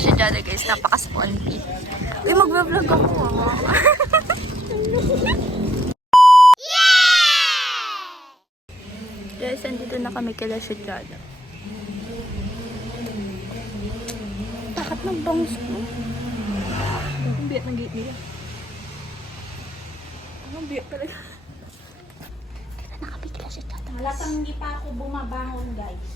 siya dyan guys. Napaka-sponty. Uy, magbablog ako. Guys, andito na kami kila siya dyan. Takat ng bangs ko. Ang biyak ng gate nila. Ang biyak talaga. Nakapikila siya dyan. Halatang hindi pa ako bumabangon, guys.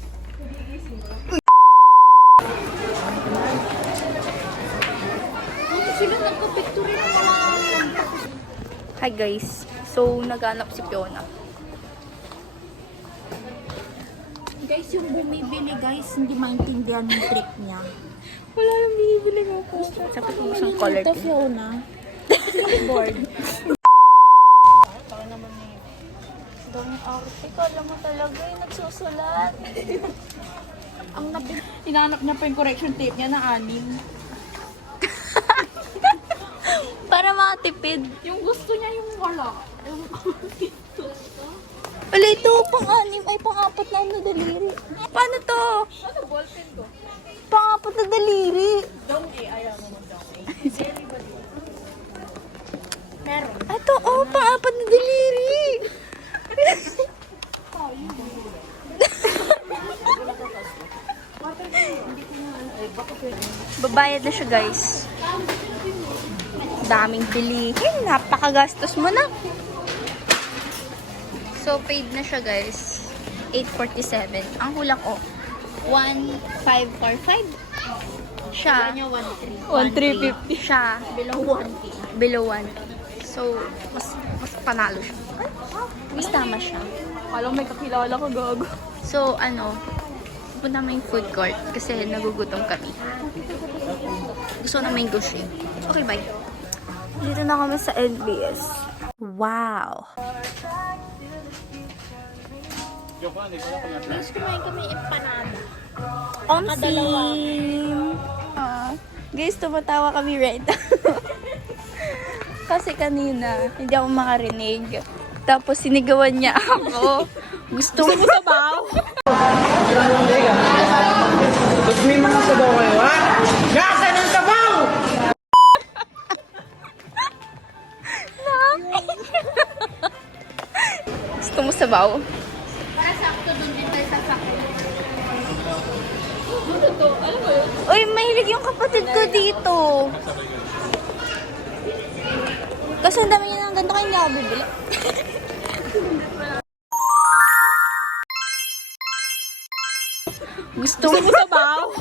Sila nagka-picture na naman. Hi guys. So, naghanap si Fiona. Guys, yung bumibili, guys, hindi maintindihan yung trick niya. Wala nang bibili nga po. Sabi ko gusto ng color Ito, pink. Fiona. Board. Dami arte. Kala mo talaga yung nagsusulat. Ang hinanap niya pa yung correction tape niya na 6. Para makatipid. Yung gusto niya yung wala. Wala ito, pang-anim ay pang-apat na ano daliri. Paano to? Ano, ballpen ko? Pang-apat na daliri. Donkey, ayaw mo ng donkey. Meron. Ito, oh, pang-apat na daliri. Babayad na siya, guys. Daming bilihin. Napakagastos mo na. So, paid na siya, guys. 847. Ang hula ko, 1,545. Siya, Kanya 1,300. 1,350. Siya, Below 1K. below 1K. So, mas panalo siya. Mas tama siya. Alam may kakilala ko, gago. So, ano, punta namin yung food court kasi nagugutom kami. Gusto namin gushi. Okay, bye. Dito na kami sa NBS. Wow! Guys, kumain kami empanada. Omsim! Guys, tumatawa kami right now. Kasi kanina, hindi ako makarinig. Tapos sinigawan niya ako. Gusto mo sabaw? Ba't may mga sabaw kayo, ha? Nasaan ang sabaw? Gusto mo sabaw? Para sakto dun din tayo sa sakit. Uy, mahilig yung kapatid ko dito. Kasi ang dami niya ng ganito kaya hindi ako bibili. Gusto mo sabaw?